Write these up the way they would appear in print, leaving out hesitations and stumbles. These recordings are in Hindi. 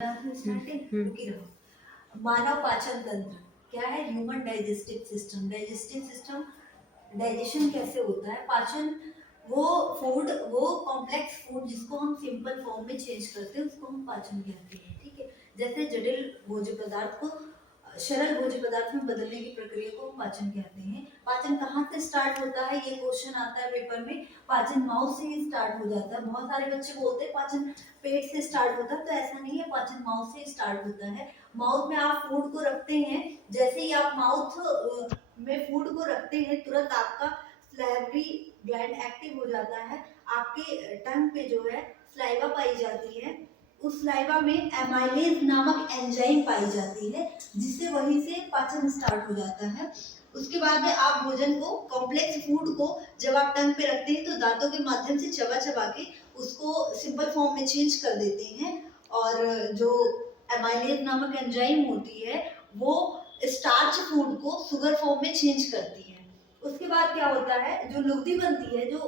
रुकी रहो। मानव पाचन तंत्र क्या है? Human digestive system. Digestive system, digestion कैसे होता है? पाचन वो फूड, वो कॉम्प्लेक्स फूड जिसको हम सिंपल फॉर्म में चेंज करते हैं उसको हम पाचन कहते हैं। ठीक है, जैसे जटिल भोज्य पदार्थ को सरल भोज्य पदार्थ में बदलने की प्रक्रिया को हम पाचन कहते हैं। पाचन कहाँ से स्टार्ट होता है? ये क्वेश्चन आता है पेपर में। पाचन माउथ से ही स्टार्ट हो जाता है। बहुत सारे बच्चे बोलते हैं पाचन पेट से स्टार्ट होता है, तो ऐसा नहीं है, पाचन माउथ से स्टार्ट होता है। माउथ में आप फूड को रखते हैं, जैसे ही आप माउथ में फूड को रखते हैं तुरंत आपका सलाइवरी ग्लैंड एक्टिव हो जाता है। आपके टंग पे जो है सलाइवा पाई जाती है, उस सलाइवा में एमाइलेज नामक एंजाइम पाई जाती है, जिससे वहीं से पाचन स्टार्ट हो जाता है। उसके बाद में आप भोजन को, कॉम्प्लेक्स फूड को जब आप टंग पे रखते हैं तो दांतों के माध्यम से चबा चबा के उसको सिंपल फॉर्म में चेंज कर देते हैं, और जो एमाइलेज नामक एंजाइम होती है वो स्टार्च फूड को शुगर फॉर्म में चेंज करती है। उसके बाद क्या होता है, जो लुगदी बनती है, जो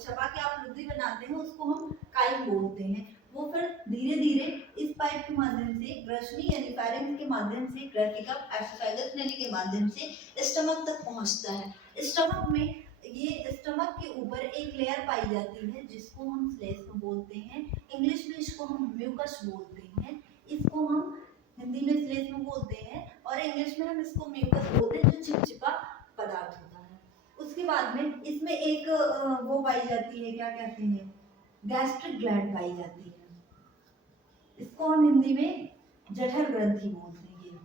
चबा के आप लुगदी बनाते हैं उसको हम काइम बोलते हैं। वो फिर धीरे धीरे इस पाइप के माध्यम से, ग्रसनी यानी पैरिंग के माध्यम से, ग्रेफिका एसोफेगस नली के माध्यम से स्टमक तक पहुंचता है। स्टमक में, ये स्टमक के ऊपर एक लेयर पाई जाती है जिसको हम श्लेष्म बोलते हैं। इंग्लिश में इसको हम म्यूकस बोलते हैं। इसको हम हिंदी में श्लेष्म बोलते हैं और इंग्लिश में हम इसको म्यूकस बोलते हैं, जो चिपचिपा पदार्थ होता है। उसके बाद में इसमें एक वो पाई जाती है, क्या कहते हैं, गैस्ट्रिक ग्लैंड पाई जाती है। इसको हम हिंदी में जठर ग्रंथि बोलते हैं।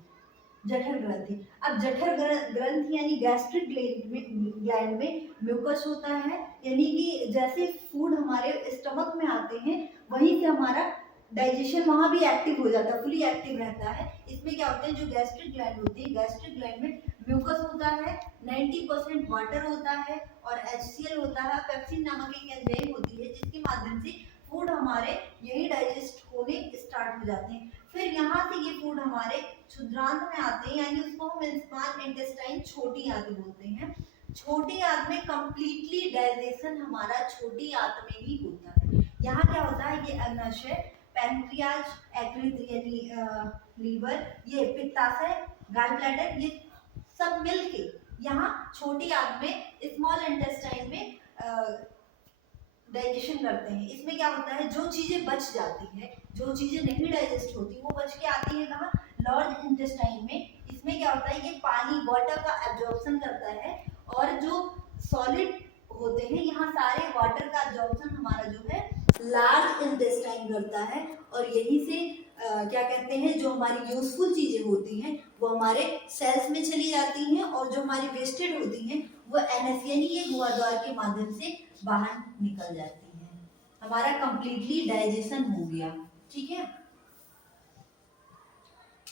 जठर ग्रंथि। अब जठर ग्रंथि यानी गैस्ट्रिक ग्लैंड में म्यूकस होता है, यानी कि जैसे फूड हमारे स्टमक में आते हैं वहीं से हमारा डाइजेशन वहां भी एक्टिव हो जाता है, फुली एक्टिव रहता है। इसमें क्या होता है, जो गैस्ट्रिक ग्लैंड होती है, गैस्ट्रिक ग्लैंड में म्यूकस होता है, 90% वाटर होता है और HCl होता है। पेप्सिन नामक एक एंजाइम होती है जिसके माध्यम से फूड हमारे यही डाइजेस्ट होने स्टार्ट हो जाते हैं। फिर यहाँ से ये फूड हमारे क्षुद्रांत में आते हैं, यानी उसको हम स्मॉल इंटेस्टाइन, छोटी आंत बोलते हैं। छोटी आंत में कंप्लीटली डाइजेशन हमारा छोटी आंत में ही होता है। यहाँ क्या होता है, ये अग्नाशय, पैनक्रियाज, यकृत यानी लीवर, ये पित्ताशय, गॉल ब्लैडर, ये सब मिलके यहाँ छोटी आंत में, स्मॉल इंटेस्टाइन में डाइजेशन करते हैं। इसमें क्या होता है, जो चीजें बच जाती है, जो चीजें नहीं डाइजेस्ट होती, वो बच के आती है कहाँ, लार्ज इंटेस्टाइन में। इसमें क्या होता है, ये पानी, वाटर का एब्जॉर्प्शन करता है, और जो सॉलिड होते हैं, यहाँ सारे वाटर का एब्जॉर्प्शन हमारा जो है लार्ज इंटेस्टाइन करता है, और यहीं से क्या कहते हैं, जो हमारी यूजफुल चीजें होती हैं वो हमारे सेल्स में चली जाती हैं, और जो हमारी वेस्टेड होती हैं वो एनएस यानी ये गुहाद्वार के माध्यम से बाहर निकल जाती है। हमारा कंप्लीटली डाइजेशन हो गया। ठीक है।